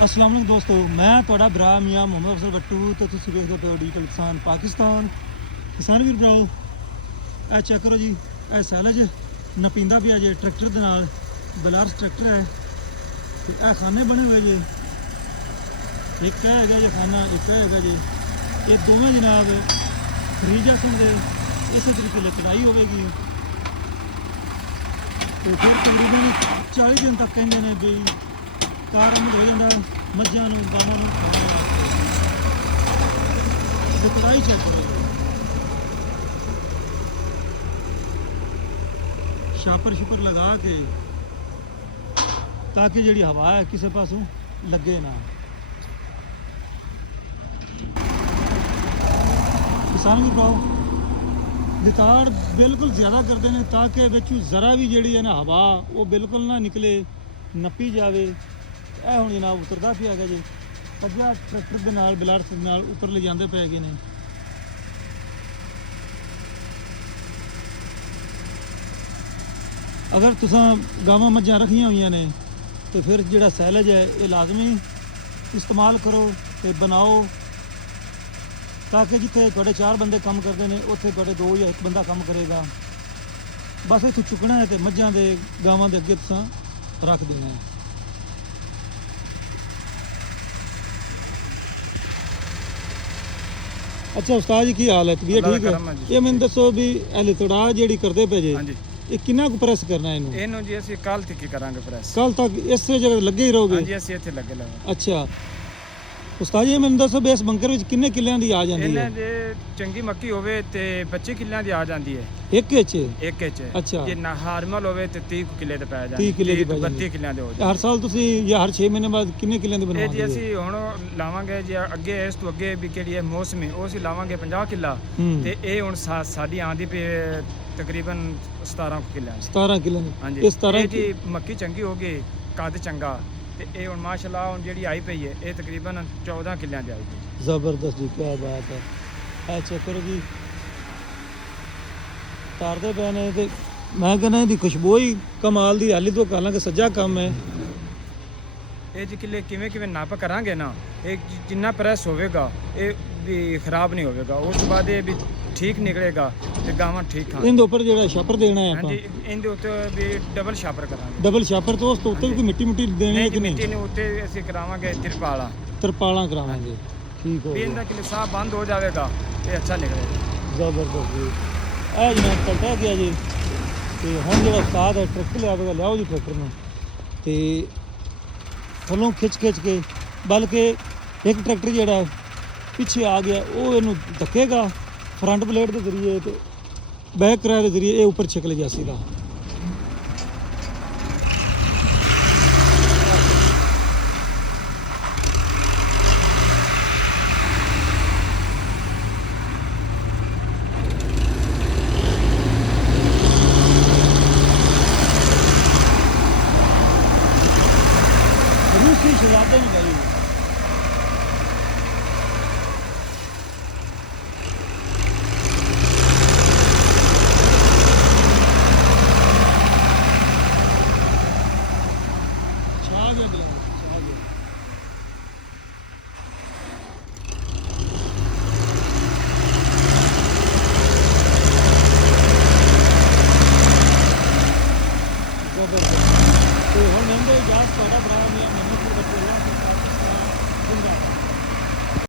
अस्सलाम वालेकुम दोस्तों, मैं ਤੁਹਾਡਾ ਭਰਾ ਮੀਆਂ ਮੁਹੰਮਦ ਅਫਜ਼ਲ ਬੱਟੂ ਤੇ ਤੁਸੀਂ ਵੇਖਦੇ ਪਏ ਹੋ ਡਿਜੀਟਲ ਕਿਸਾਨ ਪਾਕਿਸਤਾਨ। ਕਿਸਾਨ ਵੀਰ ਭਰਾਓ, ਇਹ ਚੈੱਕ ਕਰੋ ਜੀ, ਇਹ ਸੈਲਜ ਨਪੀਂਦਾ ਪਿਆ ਜੇ ਟਰੈਕਟਰ ਦੇ ਨਾਲ। ਬਲਾਰਸ ਟਰੈਕਟਰ ਹੈ ਤੇ ਇਹ ਖਾਨੇ ਬਣੇ ਹੋਏ ਜੇ। ਇੱਕ ਇਹ ਹੈਗਾ ਜੀ ਖਾਨਾ, ਇੱਕ ਇਹ ਹੈਗਾ ਜੀ। ਇਹ ਦੋਵੇਂ ਜਨਾਬ ਖਰੀਜਾ ਸਿੰਘ ਦੇ ਇਸੇ ਤਰੀਕੇ ਨਾਲ ਚੜਾਈ ਹੋਵੇਗੀ ਤੇ ਫਿਰ ਤਕਰੀਬਨ 40 ਦਿਨ ਤੱਕ ਕਹਿੰਦੇ ਨੇ ਵੀ ਕਾਰ ਆਰੰਭ ਹੋ ਜਾਂਦਾ ਮੱਝਾਂ ਨੂੰ ਗਾਵਾਂ ਨੂੰ ਖਵਾਉਣਾ। ਤੇ ਕੜਾਈ ਚੈੱਕ ਕਰੋ, ਛਾਪਰ ਛੁਪਰ ਲਗਾ ਕੇ ਤਾਂ ਕਿ ਜਿਹੜੀ ਹਵਾ ਹੈ ਕਿਸੇ ਪਾਸੋਂ ਲੱਗੇ ਨਾ। ਕਿਸਾਨ ਵੀ ਪਾਓ ਰਿਕਾਰਡ ਬਿਲਕੁਲ ਜ਼ਿਆਦਾ ਕਰਦੇ ਨੇ ਤਾਂ ਕਿ ਵਿੱਚੋਂ ਜ਼ਰਾ ਵੀ ਜਿਹੜੀ ਹੈ ਨਾ ਹਵਾ ਉਹ ਬਿਲਕੁਲ ਨਾ ਨਿਕਲੇ, ਨੱਪੀ ਜਾਵੇ। ਇਹ ਹੁਣ ਜਨਾਬ ਉਤਰਦਾ ਪਿਆ ਹੈਗਾ ਜੀ, ਸੱਜਾ ਟਰੈਕਟਰ ਦੇ ਨਾਲ ਬਲਾਰਸ ਦੇ ਨਾਲ ਉੱਪਰ ਲੈ ਜਾਂਦੇ ਪਏ ਗਏ ਨੇ। ਅਗਰ ਤੁਸੀਂ ਗਾਵਾਂ ਮੱਝਾਂ ਰੱਖੀਆਂ ਹੋਈਆਂ ਨੇ ਤੇ ਫਿਰ ਜਿਹੜਾ ਸੈਲਜ ਹੈ ਇਹ ਲਾਜ਼ਮੀ ਇਸਤੇਮਾਲ ਕਰੋ ਤੇ ਬਣਾਓ ਤਾਂ ਕਿ ਜਿੱਥੇ ਤੁਹਾਡੇ 4 ਬੰਦੇ ਕੰਮ ਕਰਦੇ ਨੇ ਉੱਥੇ ਤੁਹਾਡੇ 2 ਜਾਂ 1 ਬੰਦਾ ਕੰਮ ਕਰੇਗਾ। ਬਸ ਇੱਥੋਂ ਚੁੱਕਣਾ ਹੈ ਤੇ ਮੱਝਾਂ ਦੇ ਗਾਵਾਂ ਦੇ ਅੱਗੇ ਤੁਸੀਂ ਰੱਖ ਦੇਣਾ ਹੈ। अच्छा उस्ताद जी की हाल है, तबीयत ठीक है? ये मैंने दसो भी लितड़ा ਜਿਹੜੀ ਕਰਦੇ ਪਏ ਜੇ ਇਹ ਕਿੰਨਾ ਕੁ ਪ੍ਰੈਸ ਕਰਨਾ ਇਹਨੂੰ ਜੀ ਅਸੀਂ ਕੱਲ ਤੱਕ ਕਰਾਂਗੇ ਪ੍ਰੈਸ। ਕੱਲ ਤੱਕ ਇਸੇ ਜਗ੍ਹਾ ਲੱਗੇ ਹੀ ਰਹੋਗੇ? ਹਾਂਜੀ ਅਸੀਂ ਇੱਥੇ ਲੱਗੇ ਲਾਂਗੇ। ਅੱਛਾ ਉਸਤਾਦ ਜੀ ਮੈਨੂੰ ਦੱਸੋ ਵੀ ਇਸ ਬੰਕਰ ਵਿੱਚ ਕਿੰਨੇ ਕਿੱਲਿਆਂ ਦੀ ਆ ਜਾਂਦੀ ਹੈ? ਇਹਨਾਂ ਦੇ ਚੰਗੀ ਮੱਕੀ ਹੋਵੇ ਤੇ 25 ਕਿੱਲਿਆਂ ਦੀ ਆ ਜਾਂਦੀ ਹੈ ਇੱਕ ਵਿੱਚ। ਅੱਛਾ ਜੇ ਨਾ ਹਾਰਮਲ ਹੋਵੇ ਤੇ 30 ਕਿੱਲੇ ਤੇ ਪੈ ਜਾਂਦੀ 30 ਕਿੱਲੇ ਦੀ 32 ਕਿੱਲਿਆਂ ਦੇ ਹੋ ਜਾਂਦੇ। ਹਰ ਸਾਲ ਤੁਸੀਂ ਜਾਂ ਹਰ 6 ਮਹੀਨੇ ਬਾਅਦ ਕਿੰਨੇ ਕਿੱਲਿਆਂ ਦੀ ਇਹ ਬਣਾਉਂਦੇ ਜੀ ਹੋ? ਅਸੀਂ ਹੁਣ ਲਾਵਾਂਗੇ ਜੇ ਅੱਗੇ ਇਸ ਤੋਂ ਅੱਗੇ ਵੀ ਕਿਹੜੀ ਹੈ ਮੌਸਮੀ ਉਹ ਅਸੀਂ ਲਾਵਾਂਗੇ 50 ਕਿੱਲਾ ਤੇ ਇਹ ਹੁਣ ਸਾਡੀ ਆਂਦੀ ਪਈ ਤਕਰੀਬਨ 17 ਕਿੱਲਿਆਂ ਦੀ। 17 ਕਿੱਲਿਆਂ ਦੀ? ਹਾਂਜੀ ਇਹ 17 ਜੀ ਮੱਕੀ ਚੰਗੀ ਹੋ ਗਈ, ਕੱਦ ਚੰਗਾ ਤੇ ਇਹ ਹੁਣ ਮਾਸ਼ਾਅੱਲਾ ਹੁਣ ਜਿਹੜੀ ਆਈ ਪਈ ਹੈ ਇਹ ਤਕਰੀਬਨ 14 ਕਿੱਲਿਆਂ ਦੀ ਆਈ ਪਈ। ਜ਼ਬਰਦਸਤ ਜੀ, ਕੀ ਬਾਤ ਹੈ। ਇਹ ਚੈੱਕ ਕਰੋ ਜੀ, ਤਾਰਦੇ ਪਏ ਨੇ ਤੇ ਮੈਂ ਕਹਿੰਦਾ ਇਹਦੀ ਖੁਸ਼ਬੂ ਹੀ ਕਮਾਲ ਦੀ। ਹਾਲੀ ਤੋਂ ਕਹਾਂਗੇ ਸੱਜਾ ਕੰਮ ਹੈ ਇਹ ਜੀ ਕਿੱਲੇ ਕਿਵੇਂ ਨੱਪ ਕਰਾਂਗੇ ਨਾ, ਇਹ ਜਿੰਨਾ ਪ੍ਰੈਸ ਹੋਵੇਗਾ ਇਹ ਵੀ ਖਰਾਬ ਨਹੀਂ ਹੋਵੇਗਾ, ਉਸ ਤੋਂ ਬਾਅਦ ਇਹ ਵੀ ਠੀਕ ਨਿਕਲੇਗਾ ਤੇ ਗਾਵਾਂ ਠੀਕ ਖਾਣ। ਇਹਦੇ ਉੱਪਰ ਜਿਹੜਾ ਛਾਪਰ ਦੇਣਾ ਹੈ ਆਪਾਂ? ਹਾਂਜੀ ਇਹਦੇ ਉੱਤੇ ਵੀ ਡਬਲ ਛਾਪਰ ਕਰਾਂਗੇ। ਡਬਲ ਛਾਪਰ ਤੋਂ ਉਸ ਤੋਂ ਉੱਤੇ ਵੀ ਕੋਈ ਮਿੱਟੀ ਦੇਣੀ ਹੈ ਕਿ ਨਹੀਂ? ਮਿੱਟੀ ਨੂੰ ਉੱਤੇ ਅਸੀਂ ਕਰਾਵਾਂਗੇ ਤਰਪਾਲਾਂ ਕਰਾਵਾਂਗੇ। ਠੀਕ ਹੋ ਵੀ ਗਿਆ। ਇਹਦਾ ਕਿ ਸਾਹ ਬੰਦ ਹੋ ਜਾਵੇਗਾ ਤੇ ਅੱਛਾ ਨਿਕਲੇਗਾ। ਜ਼ਬਰਦਸਤ ਜੀ। ਇਹ ਜਨਾਬ ਪਲਟਿਆ ਗਿਆ ਜੀ ਤੇ ਹੁਣ ਜਿਹੜਾ ਉਸਤਾਦ ਹੈ ਟਰੈਕਟਰ ਲਿਆਵੇਗਾ। ਲਿਆਓ ਜੀ ਟਰੈਕਟਰ ਨੂੰ ਤੇ ਥੱਲੋਂ ਖਿੱਚ ਕੇ, ਬਲਕਿ ਇੱਕ ਟਰੈਕਟਰ ਜਿਹੜਾ ਪਿੱਛੇ ਆ ਗਿਆ ਉਹ ਇਹਨੂੰ ਧੱਕੇਗਾ ਫਰੰਟ ਪਲੇਟ ਦੇ ਜ਼ਰੀਏ ਤੇ ਬੈਕ ਕਿਰਾਏ ਦੇ ਜ਼ਰੀਏ ਇਹ ਉੱਪਰ ਛਿਕਲ ਜਾ ਸੀਗਾ। रूसी शहजादे नहीं लगी